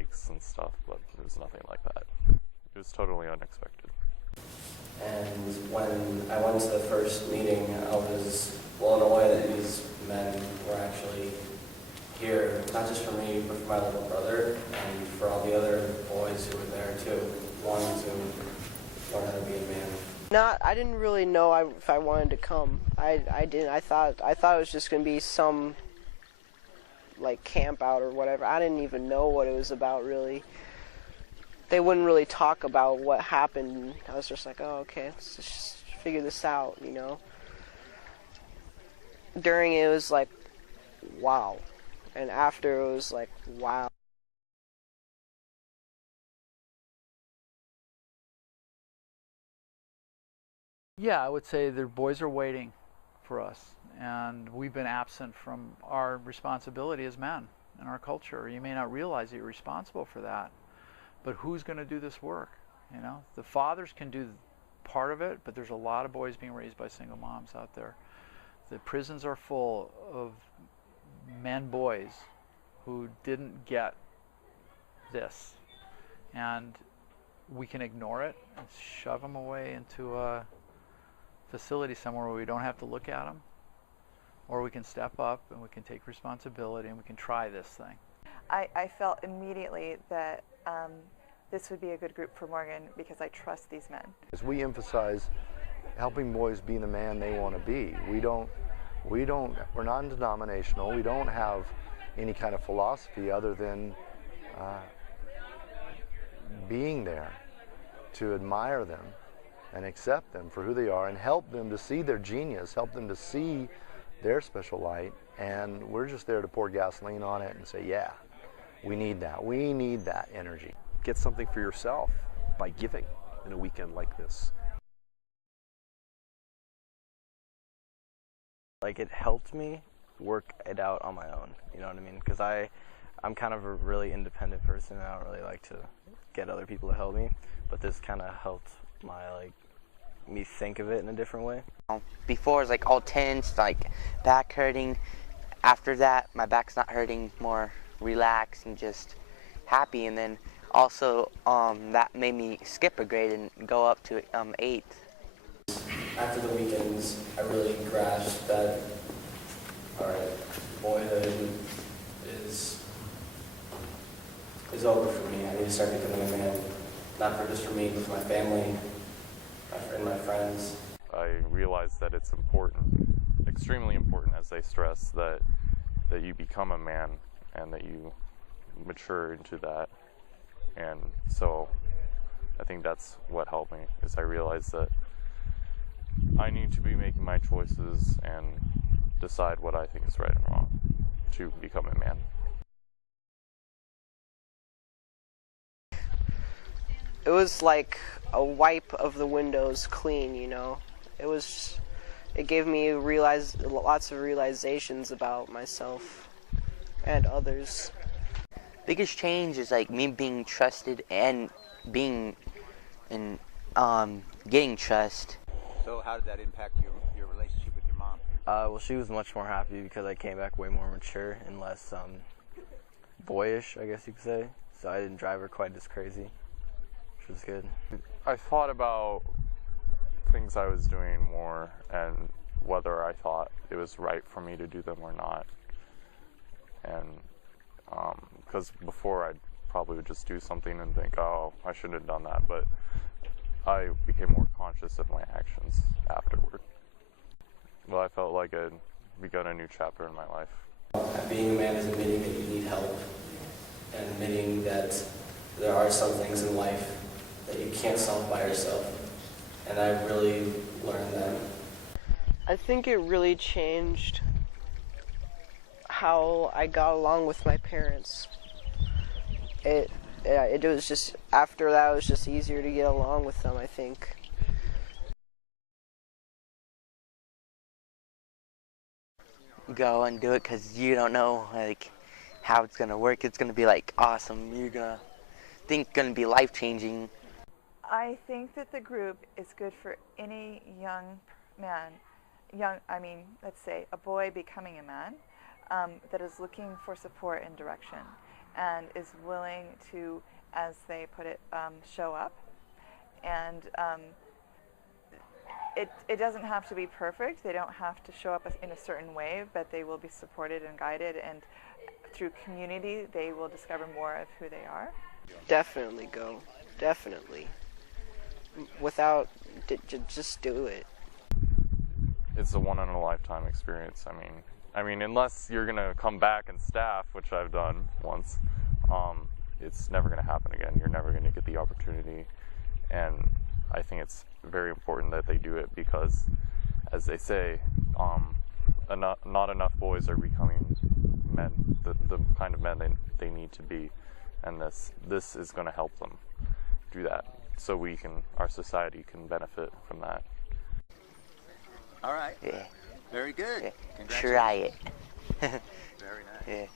hikes and stuff, but it was nothing like that. It was totally unexpected. And when I went to the first meeting, I was blown away that these men were actually here, not just for me, but for my little brother and for all the other boys who were there too, wanting to learn how to be a man. I didn't really know if I wanted to come. I didn't. I thought it was just gonna be some like camp out or whatever. I didn't even know what it was about really. They wouldn't really talk about what happened. I was just like, oh, okay, let's just figure this out, you know. During it was like, wow, and after it was like, wow. Yeah, I would say the boys are waiting for us, and we've been absent from our responsibility as men in our culture. You may not realize that you're responsible for that, but who's going to do this work? You know, the fathers can do part of it, but there's a lot of boys being raised by single moms out there. The prisons are full of boys who didn't get this, and we can ignore it and shove them away into a facility somewhere where we don't have to look at them, or we can step up and we can take responsibility and we can try this thing. I felt immediately that this would be a good group for Morgan because I trust these men. As we emphasize helping boys be the man they want to be, we're non-denominational. We don't have any kind of philosophy other than being there to admire them and accept them for who they are and help them to see their genius, help them to see their special light, and we're just there to pour gasoline on it and say, yeah, we need that energy. Get something for yourself by giving in a weekend like this. Like, it helped me work it out on my own, you know what I mean? Because I'm kind of a really independent person, and I don't really like to get other people to help me, but this kind of helped me think of it in a different way. Before it was like all tense, like back hurting. After that, my back's not hurting, more relaxed and just happy. And then also that made me skip a grade and go up to 8th. After the weekends, I really grasped that, all right, boyhood is over for me. I need to start becoming a man, not just for me, but for my family, and my friends. I realized that it's important, extremely important, as they stress, that you become a man and that you mature into that. And so I think that's what helped me, is I realized that I need to be making my choices and decide what I think is right and wrong to become a man. It was like a wipe of the windows clean, you know. It gave me lots of realizations about myself and others. Biggest change is like me being trusted and being and getting trust. So how did that impact your relationship with your mom? Well, she was much more happy because I came back way more mature and less boyish, I guess you could say. So I didn't drive her quite as crazy, which was good. I thought about things I was doing more and whether I thought it was right for me to do them or not. And because before I probably would just do something and think, oh, I shouldn't have done that, but I became more conscious of my actions afterward. Well, I felt like I'd begun a new chapter in my life. Being a man is admitting that you need help and admitting that there are some things in life that you can't solve by yourself. And I really learned that. I think it really changed how I got along with my parents. It was just, after that, it was just easier to get along with them, I think. Go and do it because you don't know like how it's gonna work. It's gonna be like awesome. You're gonna think gonna be life-changing. I think that the group is good for any young man, let's say a boy becoming a man, that is looking for support and direction. and is willing to, as they put it, show up. And it doesn't have to be perfect. They don't have to show up in a certain way, but they will be supported and guided, and through community, they will discover more of who they are. Definitely go. Definitely. Without, just do it. It's a one-in-a-lifetime experience. I mean, unless you're gonna come back and staff, which I've done once, it's never gonna happen again. You're never gonna get the opportunity, and I think it's very important that they do it because, as they say, not enough boys are becoming men, the kind of men they need to be, and this is going to help them do that, so our society can benefit from that. All right. Yeah. Very good. Yeah. Congratulations. Try it. Very nice. Yeah.